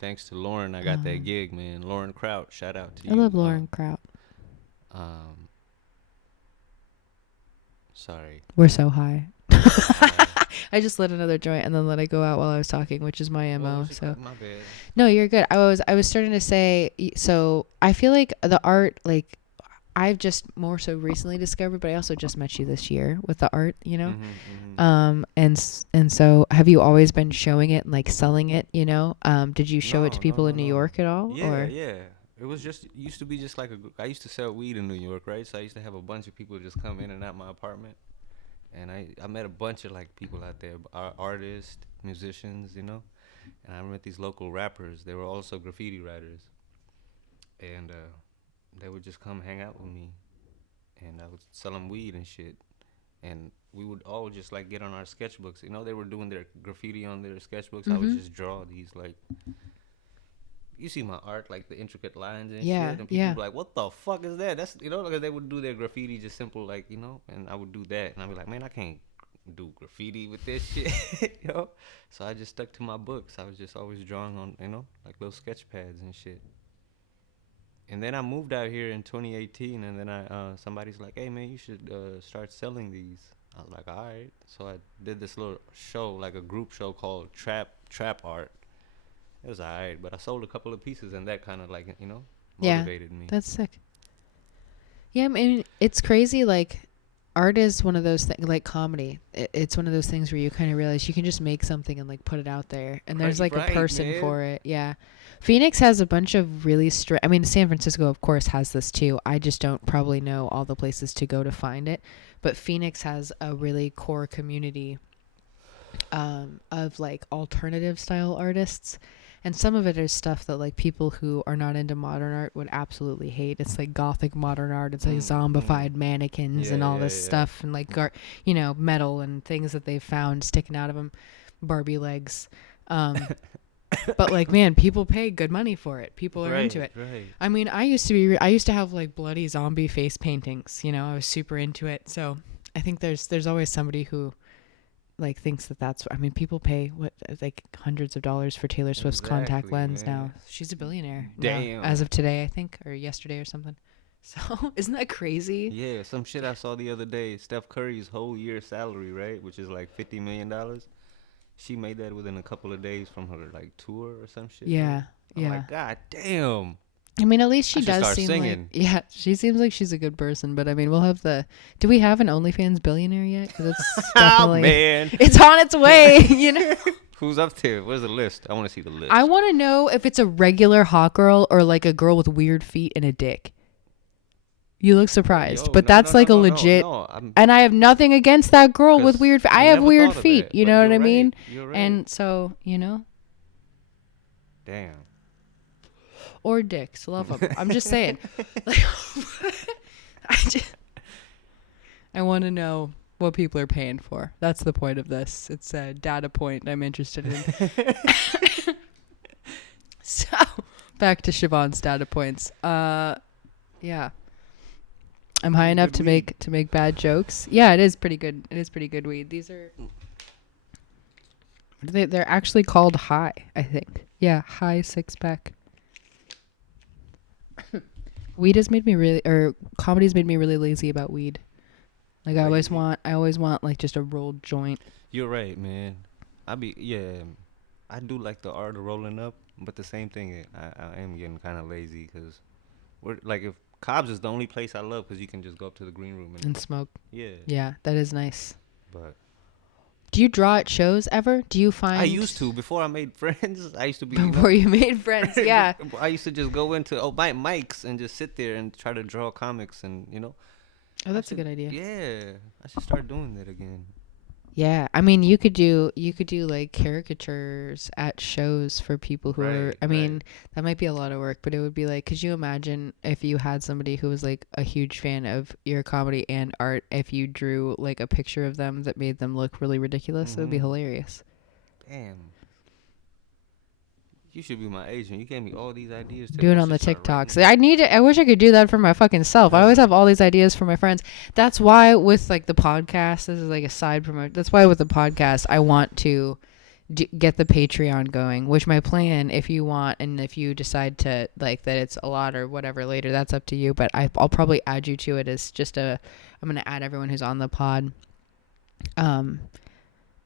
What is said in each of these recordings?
thanks to Lauren, I got that gig, man. Lauren Kraut, shout out to you. I love Lauren Kraut. Um, sorry. We're so high. Uh, I just lit another joint and then let it go out while I was talking, which is my MO. So my bad. no, you're good. I was starting to say, so I feel like the art, like I've just more so recently discovered, but I also just met you this year with the art, you know? And so have you always been showing it and like selling it, you know? Did you show it to people in New York at all? Yeah, or? yeah. It was just used to be just like I used to sell weed in New York, right? So I used to have a bunch of people just come in and out my apartment, and I met a bunch of like people out there, artists, musicians, you know, and I met these local rappers. They were also graffiti writers, and they would just come hang out with me, and I would sell them weed and shit, and we would all just like get on our sketchbooks. You know, they were doing their graffiti on their sketchbooks. I would just draw these like. You see my art, like the intricate lines and shit, and people be like, "What the fuck is that?" That's, you know, because they would do their graffiti just simple, like, you know, and I would do that, and I'd be like, "Man, I can't do graffiti with this shit," you know. So I just stuck to my books. I was just always drawing on, you know, like little sketch pads and shit. And then I moved out here in 2018, and then somebody's like, "Hey man, you should start selling these." I was like, "All right." So I did this little show, like a group show called Trap Art. It was alright, but I sold a couple of pieces, and that kind of like, you know, motivated me. That's sick. Yeah, I mean, it's crazy. Like, art is one of those things, like comedy. It's one of those things where you kind of realize you can just make something and like put it out there, and there's like a person for it. Yeah. Phoenix has a bunch of really I mean, San Francisco, of course, has this too. I just don't probably know all the places to go to find it. But Phoenix has a really core community of like alternative style artists. And some of it is stuff that like people who are not into modern art would absolutely hate. It's like gothic modern art. It's like zombified mannequins and all this stuff, and like you know, metal and things that they've found sticking out of them, Barbie legs. But like, man, people pay good money for it. People are into it. Right. I mean, I used to have like bloody zombie face paintings. You know, I was super into it. So I think there's always somebody who like thinks that's, I mean, people pay what, like hundreds of dollars for Taylor Swift's contact lens, man. Now. She's a billionaire. Damn. Now, as of today, I think, or yesterday or something. So isn't that crazy? Yeah, some shit I saw the other day. Steph Curry's whole year's salary, right, which is like $50 million. She made that within a couple of days from her like tour or some shit. Yeah, I'm like, God damn. I mean, at least she does seem singing. like, yeah, she seems like she's a good person. But I mean, we'll have do we have an OnlyFans billionaire yet? Because it's definitely, man, it's on its way. You know, who's up there? Where's the list? I want to see the list. I want to know if it's a regular hot girl or like a girl with weird feet and a dick. You look surprised, but that's like a legit. And I have nothing against that girl with weird feet. I have weird feet. You know what I mean? Right. And so, you know. Damn. Or dicks, love them. I'm just saying. Like, I want to know what people are paying for. That's the point of this. It's a data point I'm interested in. So, back to Siobhan's data points. Yeah. I'm high enough to make bad jokes. Yeah, it is pretty good. It is pretty good weed. These are they're actually called High, I think. Yeah, High 6-pack. Weed has made me really, or comedy's made me really lazy about weed. Like I always want like just a rolled joint. You're right, man. I do like the art of rolling up, but the same thing, I am getting kind of lazy because we're like, if Cobb's is the only place I love because you can just go up to the green room and smoke. Yeah. Yeah, that is nice. But do you draw at shows ever? Do you find... I used to. Before I made friends, I used to be... Before you made friends, yeah. I used to just go into mics and just sit there and try to draw comics and, you know. Oh, that's a good idea. Yeah. I should start doing that again. Yeah. I mean, you could do like caricatures at shows for people who are... I mean, that might be a lot of work, but it would be like... Could you imagine if you had somebody who was like a huge fan of your comedy and art, if you drew like a picture of them that made them look really ridiculous? It would be hilarious. Damn. You should be my agent. You gave me all these ideas. Do it on the TikToks. I wish I could do that for my fucking self. I always have all these ideas for my friends. That's why with like the podcast, this is like a side promote. That's why with the podcast, I want to get the Patreon going, which my plan, if you want, and if you decide to like that it's a lot or whatever later, that's up to you. But I'll probably add you to it as just I'm going to add everyone who's on the pod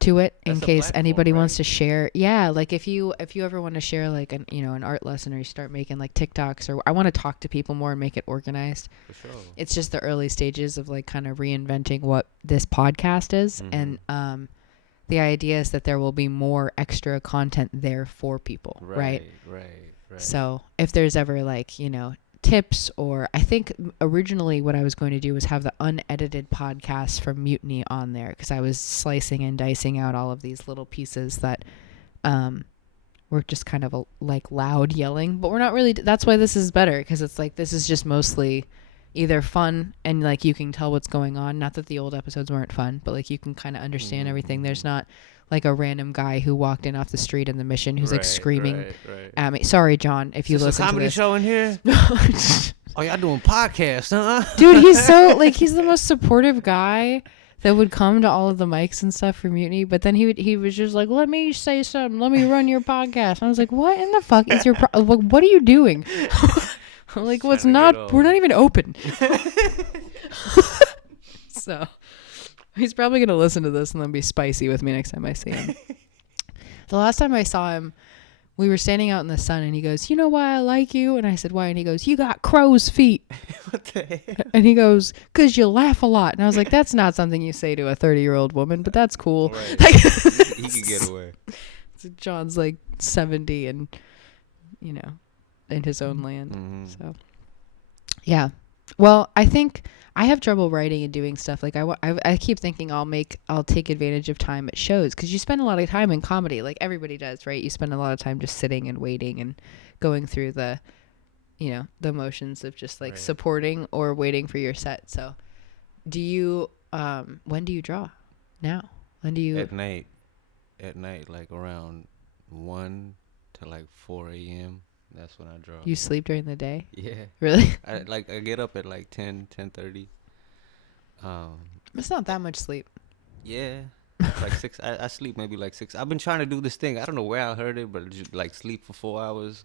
to it in case anybody wants to share. Yeah, like if you ever want to share like an art lesson, or you start making like TikToks, or I want to talk to people more and make it organized. For sure. It's just the early stages of like kind of reinventing what this podcast is. And the idea is that there will be more extra content there for people, right? Right. So if there's ever like, tips, or I think originally what I was going to do was have the unedited podcast from Mutiny on there, because I was slicing and dicing out all of these little pieces that were just kind of like loud yelling, but we're not really. That's why this is better, because it's like this is just mostly either fun and like you can tell what's going on. Not that the old episodes weren't fun, but like you can kind of understand everything. There's not like a random guy who walked in off the street in the Mission who's like screaming at me. Sorry, John, if you listen to this. Is this a comedy show in here? Oh, y'all doing podcasts, huh? Dude, he's so like he's the most supportive guy that would come to all of the mics and stuff for Mutiny, but then he was just like, let me say something, let me run your podcast. I was like, what in the fuck is your what are you doing? I'm like, we're not even open. So he's probably gonna listen to this and then be spicy with me next time I see him. The last time I saw him, we were standing out in the sun, and he goes, you know why I like you? And I said, why? And he goes, you got crow's feet. What the hell? And he goes, because you laugh a lot. And I was like, that's not something you say to a 30-year-old woman, but that's cool. Right. Like, he can get away. So John's like 70 and, in his own land. So, yeah. Well, I think I have trouble writing and doing stuff. Like I keep thinking I'll take advantage of time at shows, because you spend a lot of time in comedy, like everybody does, right? You spend a lot of time just sitting and waiting and going through the motions of just like supporting or waiting for your set. So do you when do you draw now? When do you? At night, like around 1 to like 4 a.m. That's when I draw. You sleep during the day? Yeah. Really? I get up at like 10:30. It's not that much sleep. Yeah. Like 6. I sleep maybe like 6. I've been trying to do this thing. I don't know where I heard it, but just like sleep for 4 hours,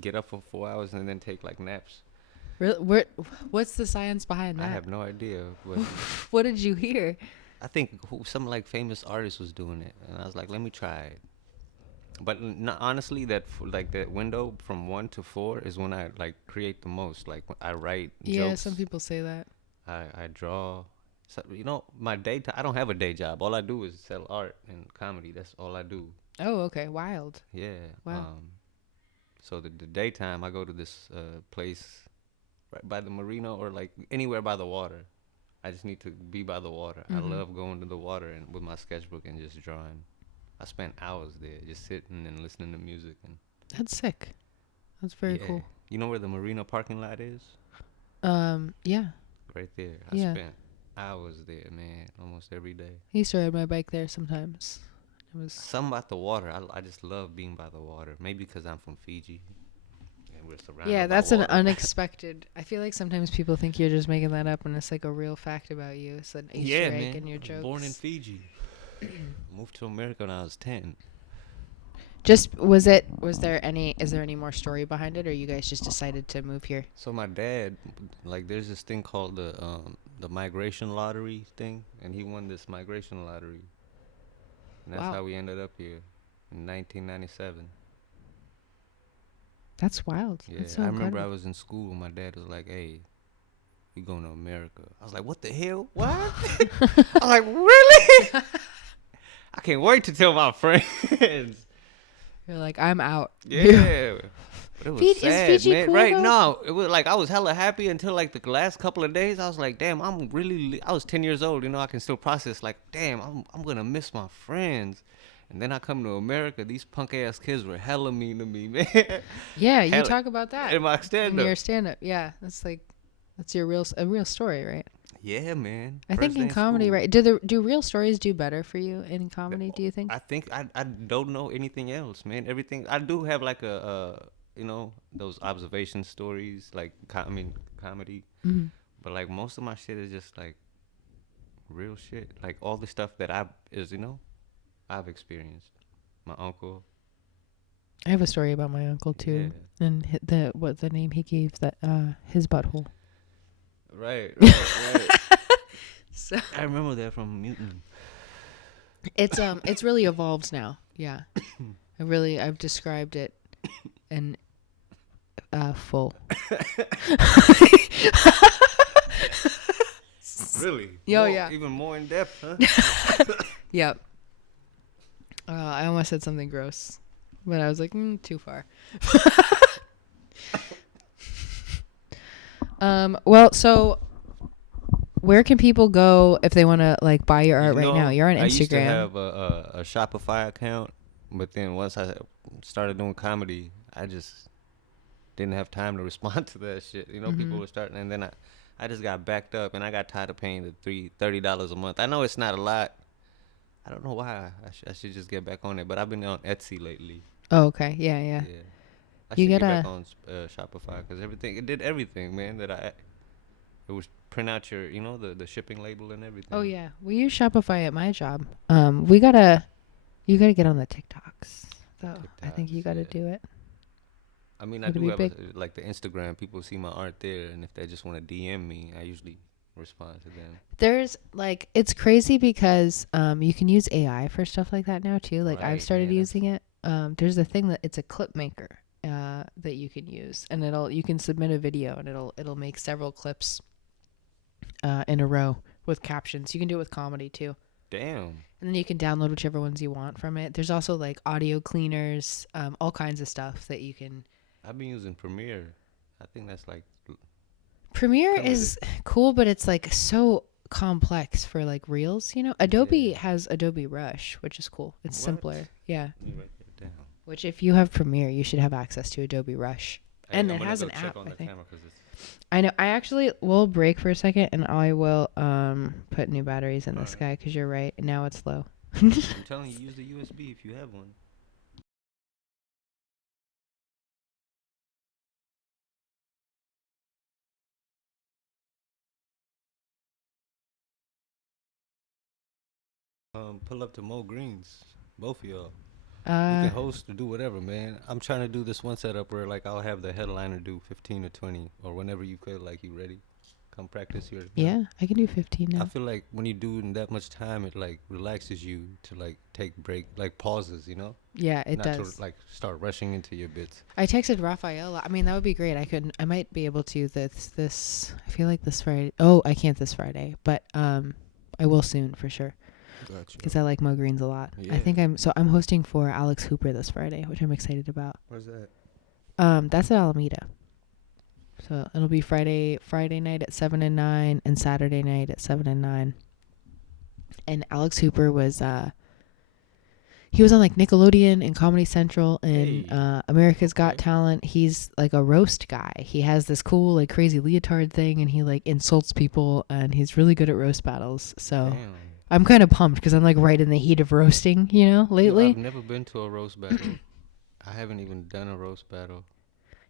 get up for 4 hours and then take like naps. Really? What's the science behind that? I have no idea. But what did you hear? I think some like famous artist was doing it, and I was like, let me try it. But honestly, that window from 1 to 4 is when I like create the most. Like I write jokes. Yeah, some people say that. I draw. So, my daytime. I don't have a day job. All I do is sell art and comedy. That's all I do. Oh, okay. Wild. Yeah. Wow. So the daytime, I go to this place right by the marina, or like anywhere by the water. I just need to be by the water. I love going to the water and with my sketchbook and just drawing. I spent hours there just sitting and listening to music. And that's sick. That's very cool. You know where the marina parking lot is? Yeah. Right there. I spent hours there, man, almost every day. I used to ride my bike there sometimes. It was something about the water. I just love being by the water. Maybe because I'm from Fiji. And we're surrounded by that's water. An unexpected. I feel like sometimes people think you're just making that up, and it's like a real fact about you. It's an Easter egg in your jokes. Born in Fiji. Moved to America when I was 10. Is there any more story behind it, or you guys just decided to move here? So my dad, like, there's this thing called the migration lottery thing, and he won this migration lottery. And that's how we ended up here in 1997. That's wild. Yeah, that's so I remember incredible. I was in school and my dad was like, hey, we going to America. I was like, what the hell? What? I'm like, really? I can't wait to tell my friends. You're like, I'm out. Yeah. But it was sad, Fiji man. cool, Right? though? No, it was like I was hella happy until like the last couple of days. I was like, damn, I was 10 years old. I can still process like, damn, I'm going to miss my friends. And then I come to America. These punk ass kids were hella mean to me, man. Yeah, you talk about that in my stand-up. In your stand-up, yeah. That's a real story, right? Yeah, man. I think in comedy, right? Do real stories do better for you in comedy? Do you think? I think I don't know anything else, man. Everything I do have like those observation stories, like comedy. Mm-hmm. But like most of my shit is just like real shit. Like all the stuff that I've experienced. My uncle. I have a story about my uncle too, and the name he gave that his butthole. Right. So I remember that from Mutant. It's really evolved now. Yeah, I've described it in full. Really? Yeah. Even more in depth, huh? Yep. I almost said something gross, but I was like, too far. Well, so where can people go if they want to like buy your art right now? You're on Instagram. I used to have a Shopify account, but then once I started doing comedy, I just didn't have time to respond to that shit. You know, people were starting, and then I just got backed up, and I got tired of paying the $30 a month. I know it's not a lot. I don't know why. I should just get back on it, but I've been on Etsy lately. Oh, okay. Yeah. I should get back on Shopify because it did everything, man. It was print out your, the shipping label and everything. Oh yeah, we use Shopify at my job. You gotta get on the TikToks though. I think you gotta do it. I mean, I do have like the Instagram. People see my art there, and if they just want to DM me, I usually respond to them. There's like, it's crazy because you can use AI for stuff like that now too. Like I've started using it. There's a thing that it's a clip maker that you can use, and you can submit a video and it'll make several clips in a row with captions. You can do it with comedy too. Damn. And then you can download whichever ones you want from it. There's also like audio cleaners, all kinds of stuff that you can. I've been using Premiere. I think that's like. Premiere is cool, but it's like so complex for like reels, you know. Adobe has Adobe Rush, which is cool. It's simpler. Yeah. Let me write that down. Which if you have Premiere, you should have access to Adobe Rush. And it has an app, I think. I know. I actually will break for a second, and I will put new batteries in this guy because you're right. Now it's low. I'm telling you, use the USB if you have one. Pull up to Mo Greens, both of y'all. You can host or do whatever, man. I'm trying to do this one setup where like I'll have the headliner do 15 or 20 or whenever you feel like you ready. Come practice your. Yeah, I can do 15 now. I feel like when you do in that much time, it like relaxes you to like take break, like pauses, you know. Yeah, it not does. To like start rushing into your bits. I texted Raphael. I mean, that would be great. I might be able to this. I feel like this Friday. Oh, I can't this Friday, but I will soon for sure. Gotcha. Because I like Mo Greens a lot. Yeah. I think I'm hosting for Alex Hooper this Friday, which I'm excited about. Where's that? That's at Alameda. So it'll be Friday night at 7 and 9 and Saturday night at 7 and 9. And Alex Hooper was he was on like Nickelodeon and Comedy Central and America's Got Talent. He's like a roast guy. He has this cool like crazy leotard thing and he like insults people and he's really good at roast battles. So damn. I'm kind of pumped because I'm like right in the heat of roasting, you know, lately. I've never been to a roast battle. I haven't even done a roast battle.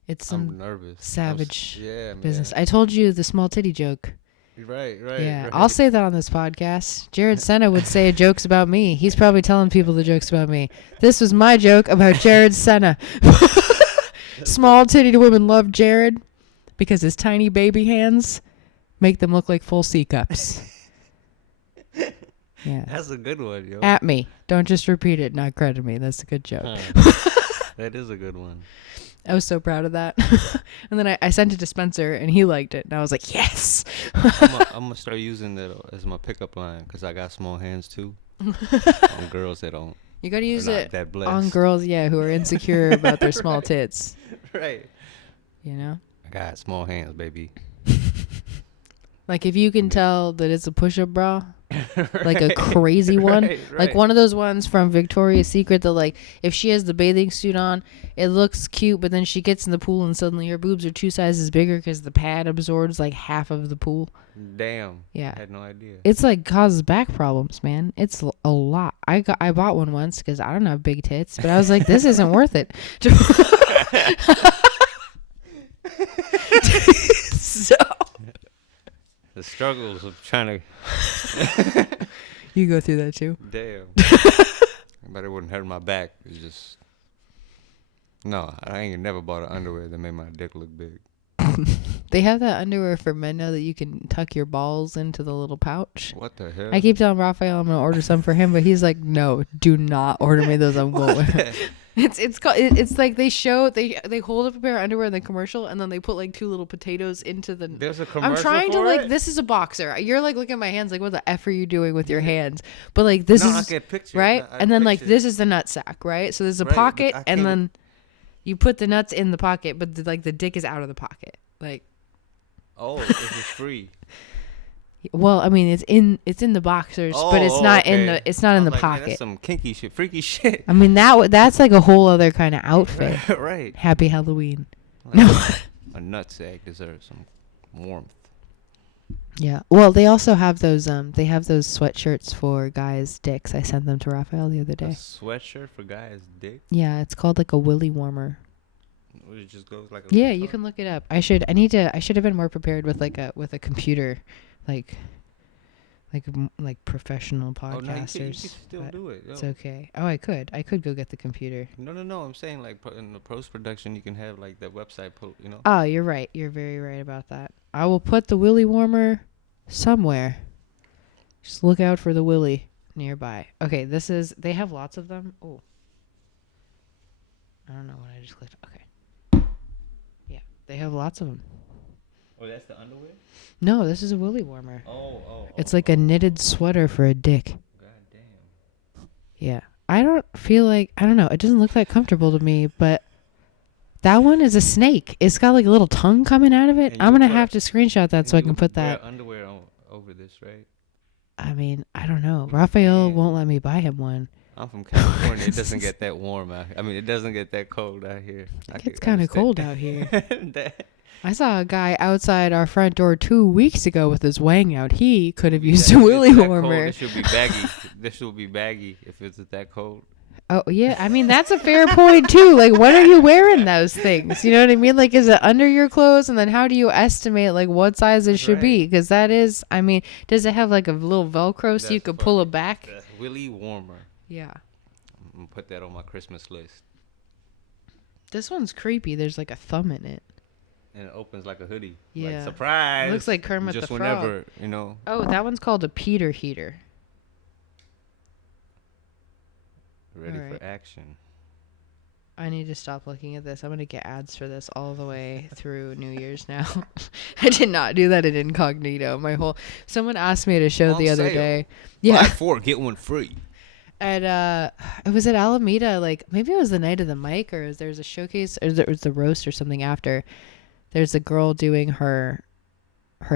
It's some I'm nervous. Savage business. I told you the small titty joke. Right. Yeah, I'll say that on this podcast. Jared Senna would say jokes about me. He's probably telling people the jokes about me. This was my joke about Jared Senna. Small titty women love Jared because his tiny baby hands make them look like full C cups. Yeah, that's a good one, yo. At me. Don't just repeat it, not credit me. That's a good joke. That is a good one. I was so proud of that. And then I sent it to Spencer, and he liked it. And I was like, yes. I'm going to start using that as my pickup line because I got small hands, too. On girls that don't. You got to use it on girls, who are insecure about their small tits. Right. You know? I got small hands, baby. Like, if you can tell that it's a push-up bra, like a crazy one, like one of those ones from Victoria's Secret that, like, if she has the bathing suit on, it looks cute, but then she gets in the pool and suddenly her boobs are 2 sizes bigger because the pad absorbs, like, half of the pool. Damn. Yeah. I had no idea. It's, like, causes back problems, man. It's a lot. I bought one once because I don't have big tits, but I was like, this isn't worth it. So... The struggles of trying to... You go through that too? Damn. But it wouldn't hurt my back. It's just no. I ain't never bought an underwear that made my dick look big. They have that underwear for men now that you can tuck your balls into the little pouch. What the hell? I keep telling Raphael I'm gonna order some for him, but he's like, no, do not order me those. I'm going. It's like they hold up a pair of underwear in the commercial, and then they put like 2 little potatoes into the. There's a commercial. I'm trying to like. This is a boxer. You're like looking at my hands, like what the f are you doing with your hands? But like this is I can picture right, I and then like picture. this is the nut sack, right? So there's a pocket, and then you put the nuts in the pocket, but the dick is out of the pocket, like. Oh, this is free. Well, I mean, it's in the boxers, but it's not in the in the like, pocket. Man, that's some kinky shit, freaky shit. I mean, that's like a whole other kind of outfit. Right. Happy Halloween. Like No. A nutsack deserves some warmth. Yeah. Well, they also have those they have those sweatshirts for guys' dicks. I sent them to Raphael the other A day. sweatshirt for guys' dick? Yeah, it's called like a willy warmer. It just goes like Yeah, you can look it up. I should have been more prepared with a computer, like professional podcasters. Oh, no, you can still do it. Yo. It's okay. Oh, I could go get the computer. No. I'm saying like in the post production, you can have like that website, you know. Oh, you're right. You're very right about that. I will put the willy warmer somewhere. Just look out for the willy nearby. Okay, they have lots of them. Oh. I don't know what I just clicked. Okay. Yeah, they have lots of them. Oh, that's the underwear? No, this is a willy warmer. Oh. It's like a knitted sweater for a dick. God damn. Yeah. I don't know. It doesn't look that comfortable to me, but that one is a snake. It's got like a little tongue coming out of it. I'm going to have to screenshot that so I can put that. Underwear over this, right? I mean, I don't know. Raphael won't let me buy him one. I'm from California. It doesn't get that warm out here. I mean, it doesn't get that cold out here. It's kind of cold out here. That, I saw a guy outside our front door 2 weeks ago with his wang out. He could have used a willy warmer. This should be baggy. This should be baggy if it's that cold. Oh, yeah. I mean, that's a fair point, too. Like, when are you wearing those things? You know what I mean? Like, is it under your clothes? And then how do you estimate, like, what size it should be? Because that is, I mean, does it have, like, a little Velcro so you could pull it back? Willy warmer. Yeah. I'm going to put that on my Christmas list. This one's creepy. There's, like, a thumb in it. And it opens like a hoodie. Yeah. Like, surprise. It looks like Kermit just the Frog. whenever, you know. Oh, that one's called a Peter heater. Ready for action. I need to stop looking at this. I'm going to get ads for this all the way through New Year's now. I did not do that in incognito. Someone asked me at a show the other day. Yeah. Buy 4, get 1 free. And it was at Alameda, like maybe it was the night of the mic, or there's a showcase, or there was the roast or something after. There's a girl doing her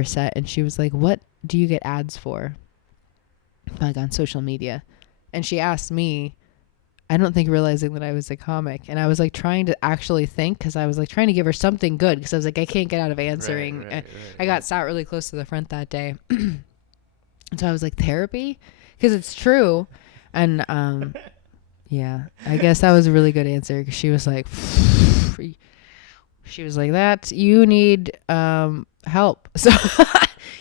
set, and she was like, "What do you get ads for?" Like on social media. And she asked me, I don't think realizing that I was a comic, and I was like trying to actually think, because I was like trying to give her something good, because I was like, I can't get out of answering. Right, I got sat really close to the front that day. And so I was like, therapy? Because it's true. And yeah, I guess that was a really good answer, because she was like, that you need help. So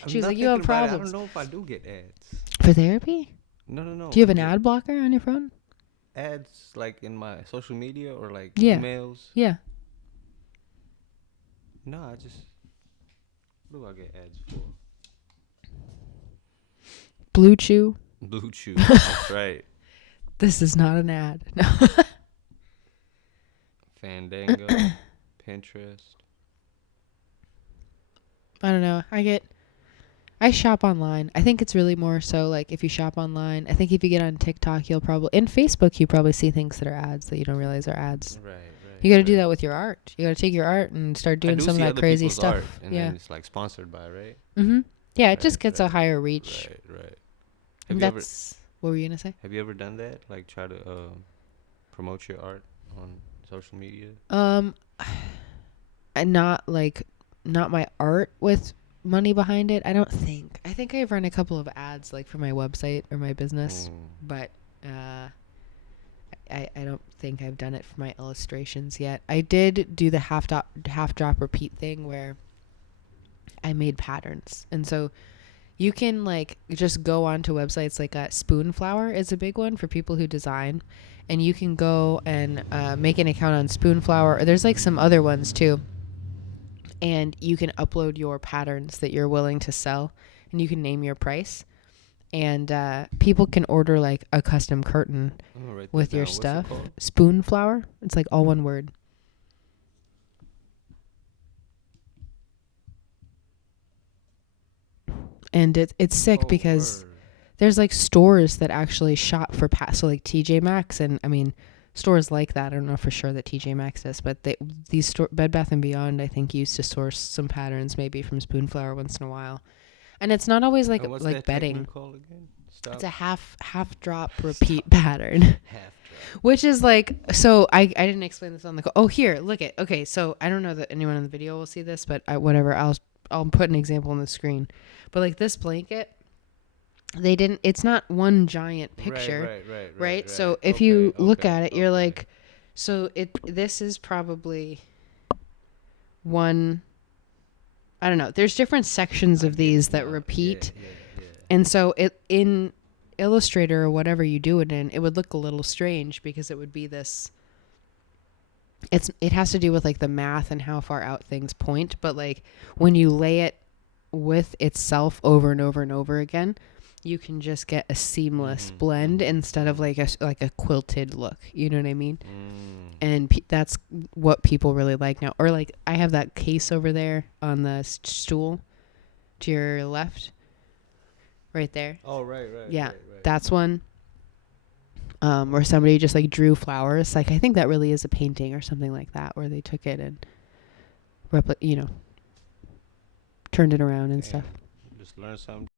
she was like, you have problems. I don't know if I do get ads for therapy. No. Do you have an ad blocker on your phone? Ads like in my social media or like emails? Yeah. No, what do I get ads for? Blue Chew. Blue Chew. That's right. This is not an ad. No. Fandango. Pinterest. I don't know. I shop online. I think it's really more so like if you shop online. I think if you get on TikTok, in Facebook, you probably see things that are ads that you don't realize are ads. Right. You got to do that with your art. You got to take your art and start doing some of that crazy stuff. Art, and then it's like sponsored by, right? Mm-hmm. Yeah, it just gets a higher reach. Right. What were you gonna say? Have you ever done that? Like try to promote your art on social media? Not my art with money behind it. I don't think. I think I've run a couple of ads like for my website or my business, but I don't think I've done it for my illustrations yet. I did do the half drop repeat thing where I made patterns, and so You can like just go onto websites like Spoonflower is a big one for people who design, and you can go and make an account on Spoonflower. Or there's like some other ones too, and you can upload your patterns that you're willing to sell, and you can name your price, and people can order like a custom curtain with your stuff. Spoonflower. It's like all one word. And it's sick because there's like stores that actually shop for so like TJ Maxx, and I mean stores like that. I don't know for sure that TJ Maxx does, but these Bed Bath and Beyond I think used to source some patterns maybe from Spoonflower once in a while, and it's not always like bedding. It's a half drop repeat pattern. Which is like, so I didn't explain this on the oh here look it okay, so I don't know that anyone in the video will see this, but whatever, I'll put an example on the screen. But like this blanket, it's not one giant picture, right? So if you look at it, you're like, so this is probably one, I don't know, there's different sections of these that repeat. And so in Illustrator or whatever you do it in, it would look a little strange because it would be this, it has to do with like the math and how far out things point, but like when you lay it with itself over and over and over again, you can just get a seamless blend instead of like a quilted look, you know what I mean? And that's what people really like now. Or like I have that case over there on the stool to your left, right there. Oh, right. Yeah, that's one. Where somebody just like drew flowers. Like I think that really is a painting or something like that, where they took it and turned it around and stuff. Just learn something.